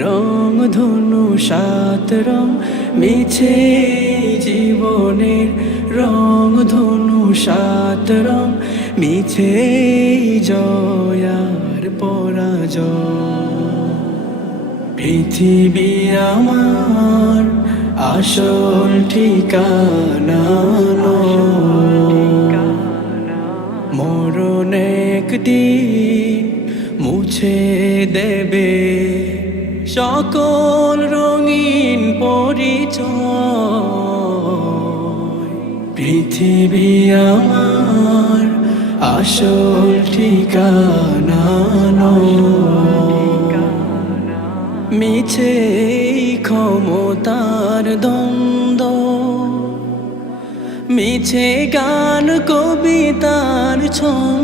রং ধনু সাত রং, মিছে জীবনের রং ধনু সাত রং, মিছে জয়ার পরাজয় পৃথিবী আমার আসল ঠিকানা। মরণ একদিন মুছে দেবে সকল রঙিন পরিচয়। পৃথিবী আমার আসল ঠিকানা মিছে ক্ষমতার দ্বন্দ্ব। মিছে গান কবিতার ছন্দ।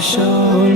আসল